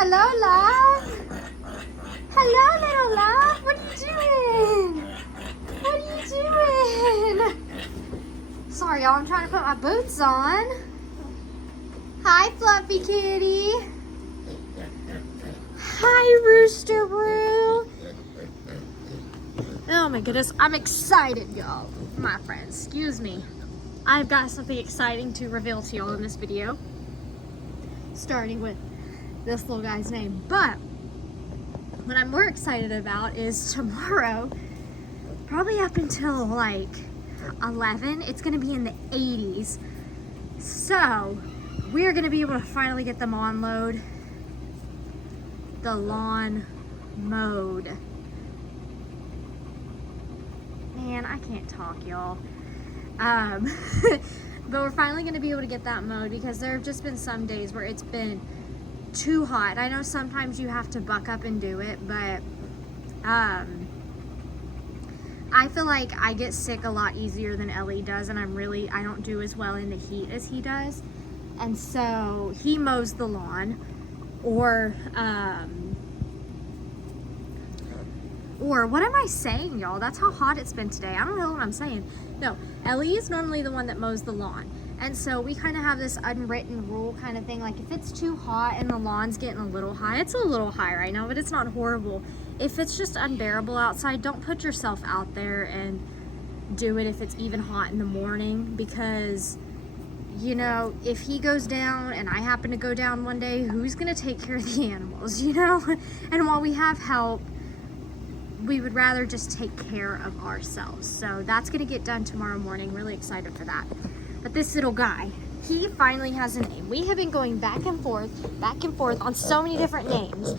Hello, love. Hello, little love. What are you doing? What are you doing? Sorry, y'all. I'm trying to put my boots on. Hi, Fluffy Kitty. Hi, Rooster Brew. Oh my goodness, I'm excited, y'all. My friends, excuse me. I've got something exciting to reveal to y'all in this video. Starting with this little guy's name. But what I'm more excited about is tomorrow, probably up until like 11, it's gonna be in the 80s. So we're gonna be able to finally get them on load. The lawn mowed. Man, I can't talk, y'all. But we're finally gonna be able to get that mowed because there have just been some days where it's been too hot. I know sometimes you have to buck up and do it, but I feel like I get sick a lot easier than Ellie does, and I don't do as well in the heat as he does. And so he mows the lawn, or what am I saying, y'all? That's how hot it's been today. I don't know what I'm saying. No, Ellie is normally the one that mows the lawn. And so we kind of have this unwritten rule kind of thing. Like if it's too hot and the lawn's getting a little high, it's a little high right now, but it's not horrible. If it's just unbearable outside, don't put yourself out there and do it if it's even hot in the morning, because you know, if he goes down and I happen to go down one day, who's gonna take care of the animals, you know? And while we have help, we would rather just take care of ourselves. So that's gonna get done tomorrow morning. Really excited for that. But this little guy, he finally has a name. We have been going back and forth on so many different names.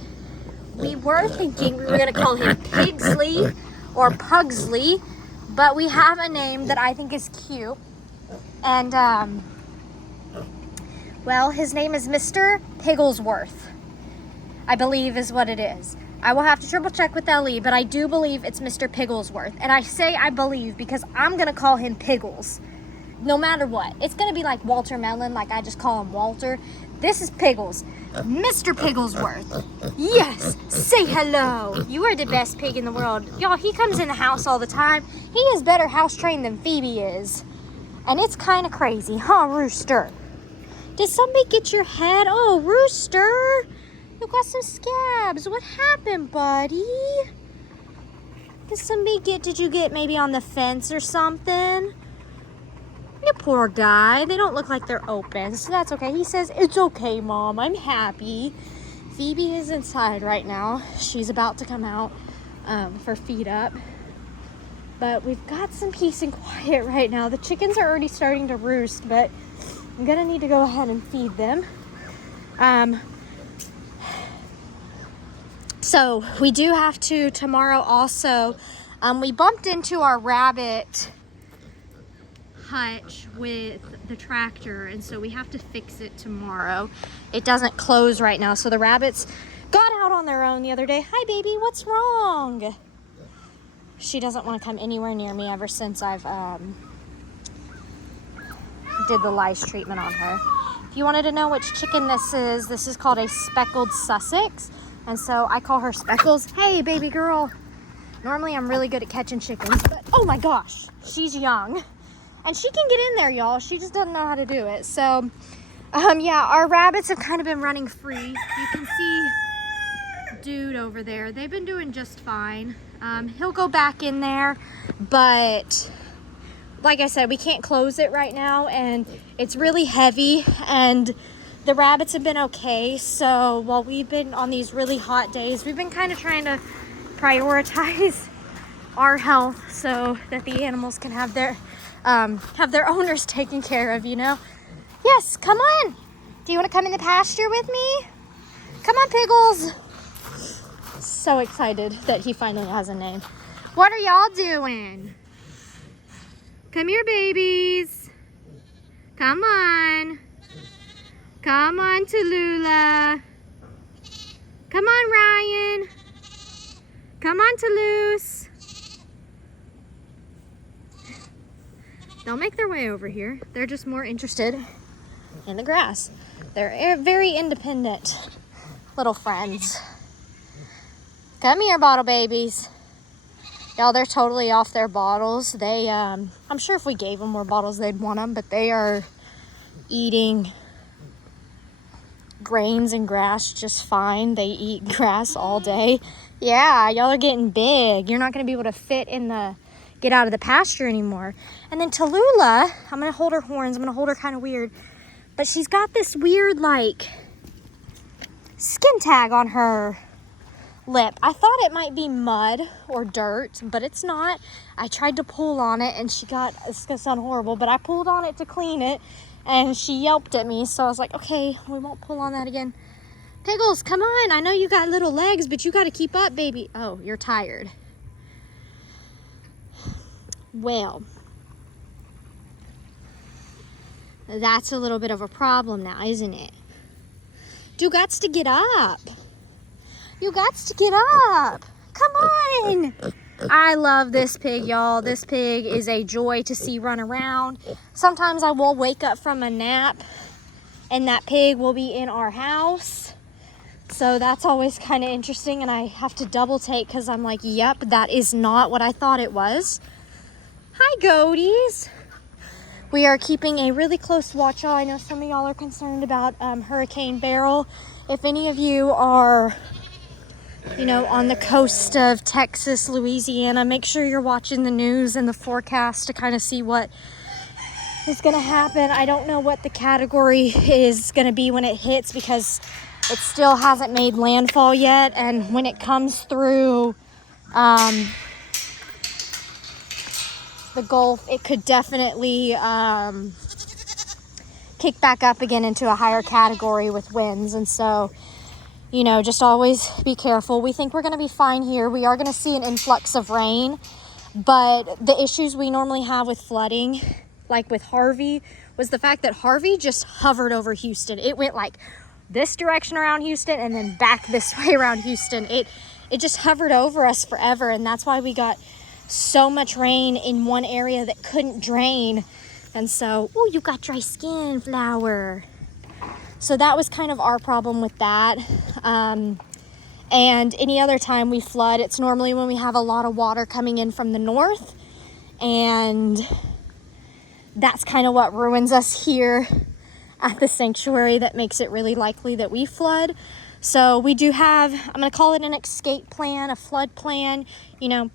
We were thinking we were gonna call him Pigsley or Pugsley, but we have a name that I think is cute. And well, his name is Mr. Pigglesworth, I believe is what it is. I will have to triple check with Ellie, but I do believe it's Mr. Pigglesworth. And I say I believe because I'm gonna call him Piggles. No matter what. It's gonna be like Walter Melon, like I just call him Walter. This is Piggles. Mr. Pigglesworth. Yes, say hello. You are the best pig in the world. Y'all, he comes in the house all the time. He is better house trained than Phoebe is. And it's kind of crazy, huh, Rooster? Did somebody get your head? Oh, Rooster. You got some scabs. What happened, buddy? Did you get maybe on the fence or something? You poor guy. They don't look like they're open, so that's okay. He says, it's okay, Mom. I'm happy. Phoebe is inside right now. She's about to come out for feed up. But we've got some peace and quiet right now. The chickens are already starting to roost, but I'm gonna need to go ahead and feed them. So we do have to tomorrow also, we bumped into our rabbit hutch with the tractor, and so we have to fix it tomorrow. It doesn't close right now, so the rabbits got out on their own the other day. Hi baby, what's wrong? She doesn't want to come anywhere near me ever since I've did the lice treatment on her. If you wanted to know which chicken this is called a speckled Sussex. And so I call her Speckles. Hey, baby girl. Normally I'm really good at catching chickens, but oh my gosh, she's young. And she can get in there, y'all. She just doesn't know how to do it. So, yeah, our rabbits have kind of been running free. You can see Dude over there. They've been doing just fine. He'll go back in there, but like I said, we can't close it right now, and it's really heavy, and the rabbits have been okay. So while we've been on these really hot days, we've been kind of trying to prioritize our health so that the animals can have their owners taken care of, you know? Yes, come on. Do you want to come in the pasture with me? Come on, Piggles. So excited that he finally has a name. What are y'all doing? Come here, babies. Come on. Come on, Tallulah. Come on, Ryan. Come on, Toulouse. They'll make their way over here. They're just more interested in the grass. They're very independent little friends. Come here, bottle babies. Y'all, they're totally off their bottles. They, I'm sure if we gave them more bottles, they'd want them, but they are eating grains and grass just fine. They eat grass all day. Yeah, y'all are getting big. You're not going to be able to get out of the pasture anymore. And then Tallulah, I'm going to hold her horns. I'm going to hold her kind of weird. But she's got this weird, like, skin tag on her lip. I thought it might be mud or dirt, but it's not. I tried to pull on it, and it's going to sound horrible, but I pulled on it to clean it, and she yelped at me. So I was like, okay, we won't pull on that again. Piggles, come on. I know you got little legs, but you got to keep up, baby. Oh, you're tired. Well, that's a little bit of a problem now, isn't it? You gots to get up. You gots to get up. Come on. I love this pig, y'all. This pig is a joy to see run around. Sometimes I will wake up from a nap and that pig will be in our house. So that's always kind of interesting, and I have to double take because I'm like, yep, that is not what I thought it was. Hi, goaties. We are keeping a really close watch, y'all. I know some of y'all are concerned about Hurricane Beryl. If any of you are, you know, on the coast of Texas, Louisiana, make sure you're watching the news and the forecast to kind of see what is going to happen. I don't know what the category is going to be when it hits because it still hasn't made landfall yet. And when it comes through the Gulf, it could definitely kick back up again into a higher category with winds. And so, you know, just always be careful. We think we're going to be fine here. We are going to see an influx of rain, but the issues we normally have with flooding, like with Harvey, was the fact that Harvey just hovered over Houston. It went like this direction around Houston and then back this way around Houston. It just hovered over us forever, and that's why we got so much rain in one area that couldn't drain. And so, oh, you got dry skin, Flower. So that was kind of our problem with that. And any other time we flood, it's normally when we have a lot of water coming in from the north. And that's kind of what ruins us here at the sanctuary, that makes it really likely that we flood. So we do have, I'm going to call it an escape plan, a flood plan. You know,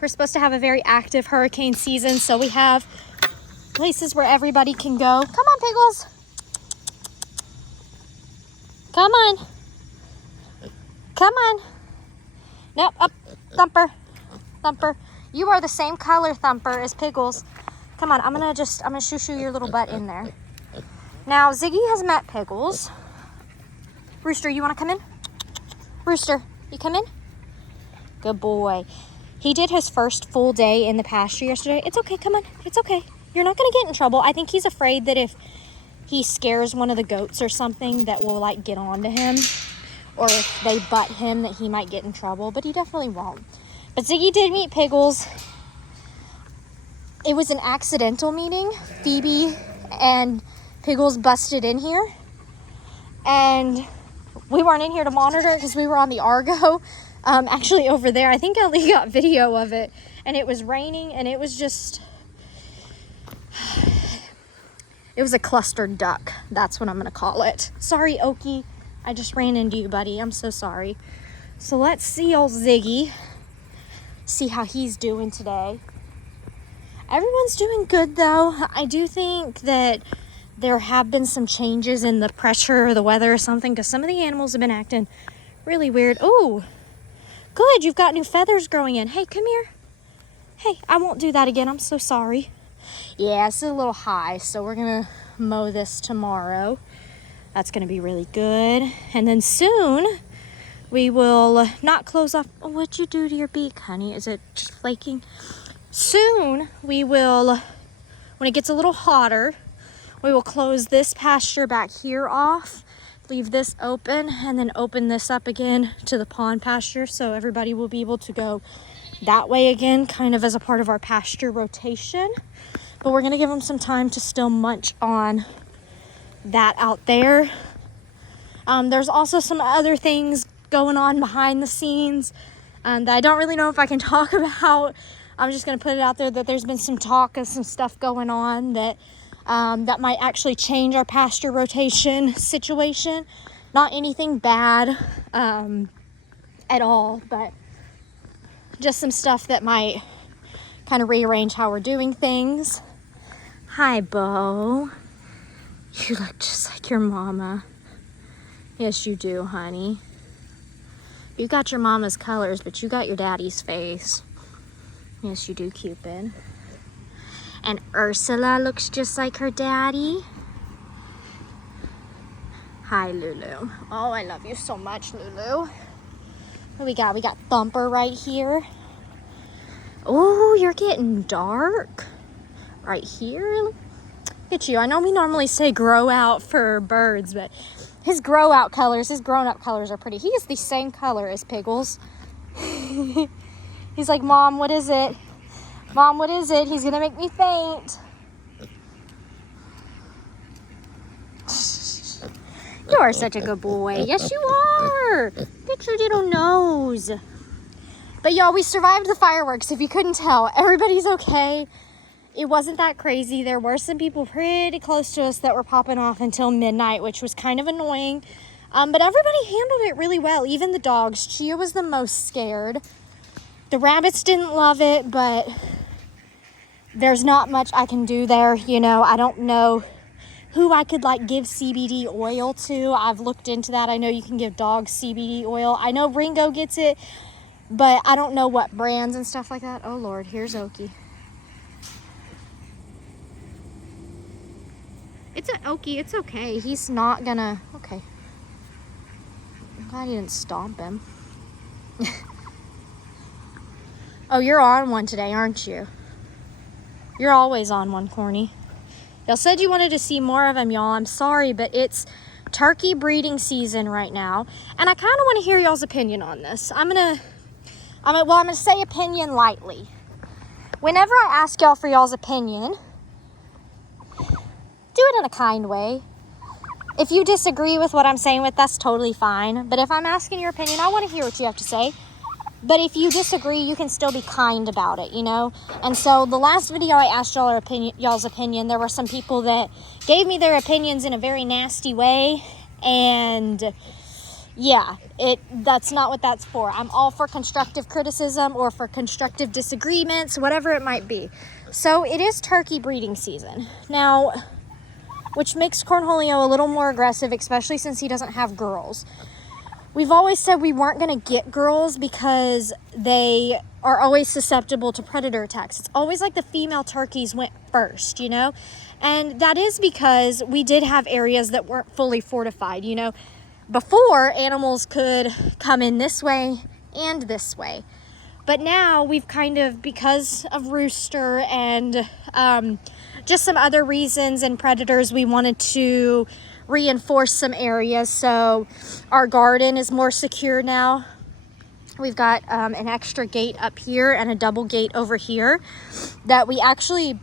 we're supposed to have a very active hurricane season, so we have places where everybody can go. Come on, Piggles. Come on. Come on. Nope, up. Thumper. Thumper. You are the same color, Thumper, as Piggles. Come on, I'm gonna shoo your little butt in there. Now, Ziggy has met Piggles. Rooster, you wanna come in? Rooster, you come in? Good boy. He did his first full day in the pasture yesterday. It's okay, come on, it's okay. You're not gonna get in trouble. I think he's afraid that if he scares one of the goats or something, that will like get on to him, or if they butt him, that he might get in trouble, but he definitely won't. But Ziggy did meet Piggles. It was an accidental meeting. Phoebe and Piggles busted in here, and we weren't in here to monitor because we were on the Argo, actually over there. I think Ellie got video of it, and it was raining, and it was just, it was a clustered duck. That's what I'm gonna call it. Sorry, Okie. I just ran into you, buddy. I'm so sorry. So let's see old Ziggy. See how he's doing today. Everyone's doing good, though. I do think that there have been some changes in the pressure or the weather or something, because some of the animals have been acting really weird. Oh, good. You've got new feathers growing in. Hey, come here. Hey, I won't do that again. I'm so sorry. Yeah, it's a little high, so we're going to mow this tomorrow. That's going to be really good. And then soon we will not close off. Oh, what'd you do to your beak, honey? Is it just flaking? Soon we will, when it gets a little hotter, we will close this pasture back here off, leave this open, and then open this up again to the pond pasture, so everybody will be able to go that way again, kind of as a part of our pasture rotation. But we're gonna give them some time to still munch on that out there. There's also some other things going on behind the scenes that I don't really know if I can talk about. I'm just going to put it out there that there's been some talk of some stuff going on that that might actually change our pasture rotation situation. Not anything bad at all, but just some stuff that might kind of rearrange how we're doing things. Hi, Bo. You look just like your mama. Yes, you do, honey. You got your mama's colors, but you got your daddy's face. Yes, you do, Cupid. And Ursula looks just like her daddy. Hi, Lulu. Oh, I love you so much, Lulu. What do we got? We got Thumper right here. Oh, you're getting dark. Right here. Look at you. I know we normally say grow out for birds, but his grow out colors, his grown up colors are pretty. He is the same color as Piggles. He's like, Mom, what is it? Mom, what is it? He's gonna make me faint. You are such a good boy. Yes, you are. Get your little nose. But y'all, we survived the fireworks. If you couldn't tell, everybody's okay. It wasn't that crazy. There were some people pretty close to us that were popping off until midnight, which was kind of annoying. But everybody handled it really well. Even the dogs. Chia was the most scared. The rabbits didn't love it, but there's not much I can do there. You know, I don't know who I could like give CBD oil to. I've looked into that. I know you can give dogs CBD oil. I know Ringo gets it, but I don't know what brands and stuff like that. Oh Lord, here's Oki. It's an Oki, it's okay. He's not gonna, okay. I'm glad you didn't stomp him. Oh, you're on one today, aren't you? You're always on one, Corny. Y'all said you wanted to see more of him, y'all. I'm sorry, but it's turkey breeding season right now. And I kind of want to hear y'all's opinion on this. I'm gonna say opinion lightly. Whenever I ask y'all for y'all's opinion, do it in a kind way. If you disagree with what I'm saying with, that's totally fine. But if I'm asking your opinion, I want to hear what you have to say. But if you disagree, you can still be kind about it, you know? And so the last video I asked y'all's opinion, there were some people that gave me their opinions in a very nasty way. And yeah, that's not what that's for. I'm all for constructive criticism or for constructive disagreements, whatever it might be. So it is turkey breeding season. Now, which makes Cornholio a little more aggressive, especially since he doesn't have girls. We've always said we weren't going to get girls because they are always susceptible to predator attacks. It's always like the female turkeys went first, you know? And that is because we did have areas that weren't fully fortified, you know? Before, animals could come in this way and this way. But now we've kind of, because of rooster and just some other reasons and predators, we wanted to reinforce some areas. So our garden is more secure now. We've got an extra gate up here and a double gate over here that we actually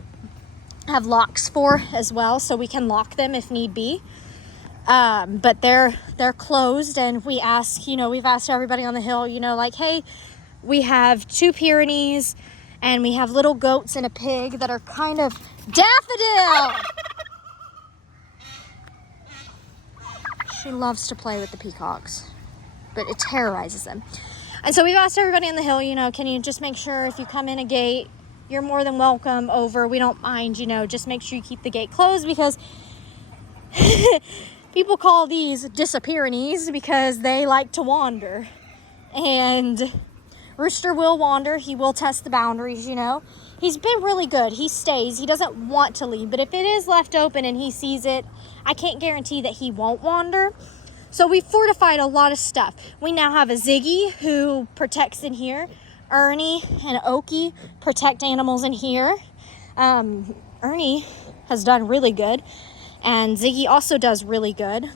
have locks for as well, so we can lock them if need be. But they're closed, and we've asked everybody on the hill, you know, like, hey, we have 2 Pyrenees and we have little goats and a pig that are kind of Daffodil. She loves to play with the peacocks, but it terrorizes them. And so we've asked everybody on the hill, you know, can you just make sure if you come in a gate, you're more than welcome over. We don't mind, you know, just make sure you keep the gate closed because people call these disappearances because they like to wander. And Rooster will wander. He will test the boundaries, you know. He's been really good. He stays. He doesn't want to leave. But if it is left open and he sees it, I can't guarantee that he won't wander. So we fortified a lot of stuff. We now have a Ziggy who protects in here. Ernie and Oki protect animals in here. Ernie has done really good. And Ziggy also does really good.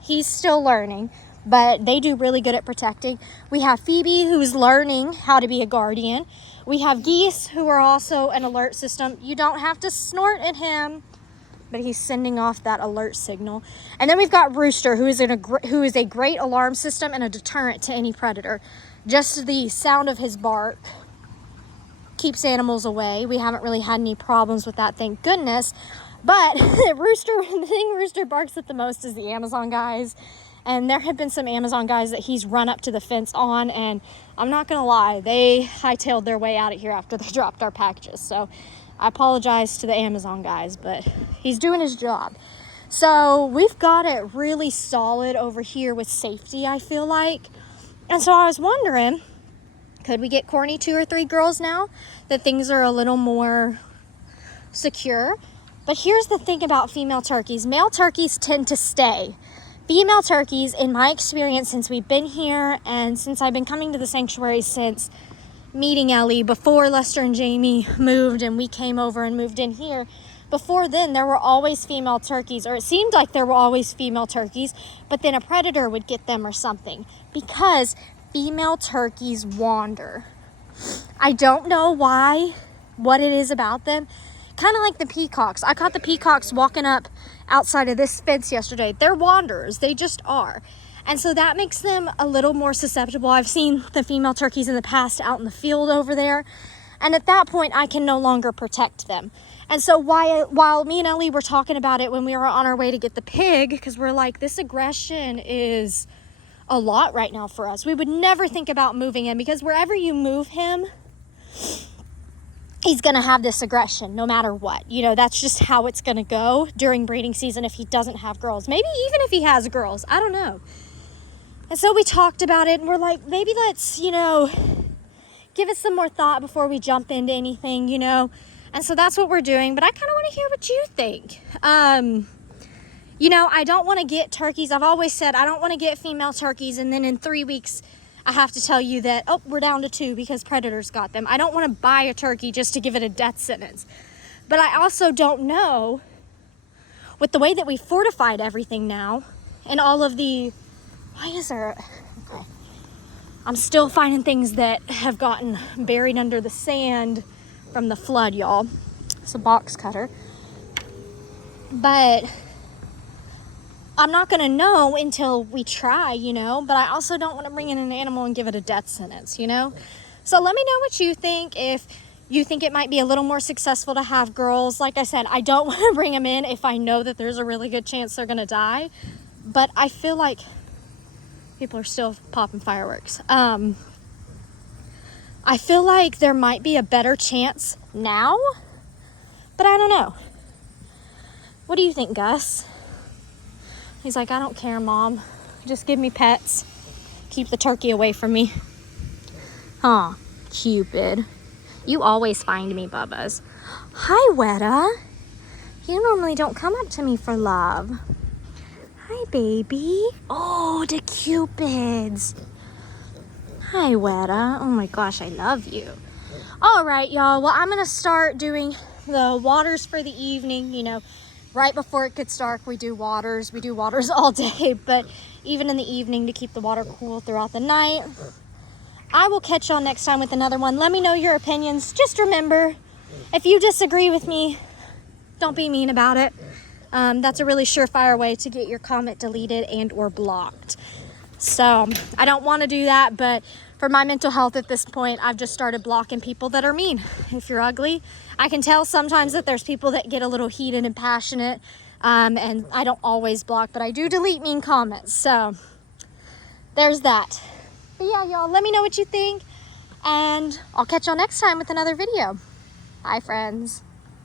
He's still learning, but they do really good at protecting. We have Phoebe, who's learning how to be a guardian. We have geese, who are also an alert system. You don't have to snort at him. but he's sending off that alert signal. And then we've got Rooster, who is a great alarm system and a deterrent to any predator. Just the sound of his bark keeps animals away. We haven't really had any problems with that, thank goodness. But the thing Rooster barks at the most is the Amazon guys. And there have been some Amazon guys that he's run up to the fence on, and I'm not gonna lie, they hightailed their way out of here after they dropped our packages. So I apologize to the Amazon guys, but he's doing his job. So we've got it really solid over here with safety, I feel like. And so I was wondering, could we get corny 2 or 3 girls now that things are a little more secure? But here's the thing about female turkeys. Male turkeys tend to stay. Female turkeys, in my experience, since we've been here and since I've been coming to the sanctuary since meeting Ellie, before Lester and Jamie moved and we came over and moved in here, before then there were always female turkeys, or it seemed like there were always female turkeys, but then a predator would get them or something, because female turkeys wander. I don't know why, what it is about them. Kind of like the peacocks. I caught the peacocks walking up outside of this fence yesterday. They're wanderers. They just are. And so that makes them a little more susceptible. I've seen the female turkeys in the past out in the field over there. And at that point, I can no longer protect them. And so while me and Ellie were talking about it when we were on our way to get the pig, because we're like, this aggression is a lot right now for us. We would never think about moving him, because wherever you move him, he's going to have this aggression no matter what. You know, that's just how it's going to go during breeding season if he doesn't have girls. Maybe even if he has girls. I don't know. And so we talked about it, and we're like, maybe let's, give it some more thought before we jump into anything, And so that's what we're doing. But I kind of want to hear what you think. I don't want to get turkeys. I've always said I don't want to get female turkeys, and then in 3 weeks I have to tell you that, oh, we're down to 2 because predators got them. I don't want to buy a turkey just to give it a death sentence. But I also don't know, with the way that we fortified everything now, and all of the, okay. I'm still finding things that have gotten buried under the sand from the flood, y'all. It's a box cutter. But I'm not going to know until we try, but I also don't want to bring in an animal and give it a death sentence, So let me know what you think. If you think it might be a little more successful to have girls. Like I said, I don't want to bring them in if I know that there's a really good chance they're going to die. But I feel like people are still popping fireworks. I feel like there might be a better chance now, but I don't know. What do you think, Gus? He's like, I don't care, Mom. Just give me pets. Keep the turkey away from me. Huh, Cupid. You always find me, Bubba's. Hi, Weta. You normally don't come up to me for love. Hi, baby. Oh, the Cupids. Hi, Weta. Oh my gosh, I love you. All right, y'all. Well, I'm going to start doing the waters for the evening, Right before it gets dark, we do waters. We do waters all day, but even in the evening to keep the water cool throughout the night. I will catch y'all next time with another one. Let me know your opinions. Just remember, if you disagree with me, don't be mean about it. That's a really surefire way to get your comment deleted and or blocked. So I don't want to do that, but for my mental health at this point, I've just started blocking people that are mean. If you're ugly, I can tell sometimes that there's people that get a little heated and passionate, and I don't always block, but I do delete mean comments. So there's that. But yeah, y'all, let me know what you think, and I'll catch y'all next time with another video. Bye, friends.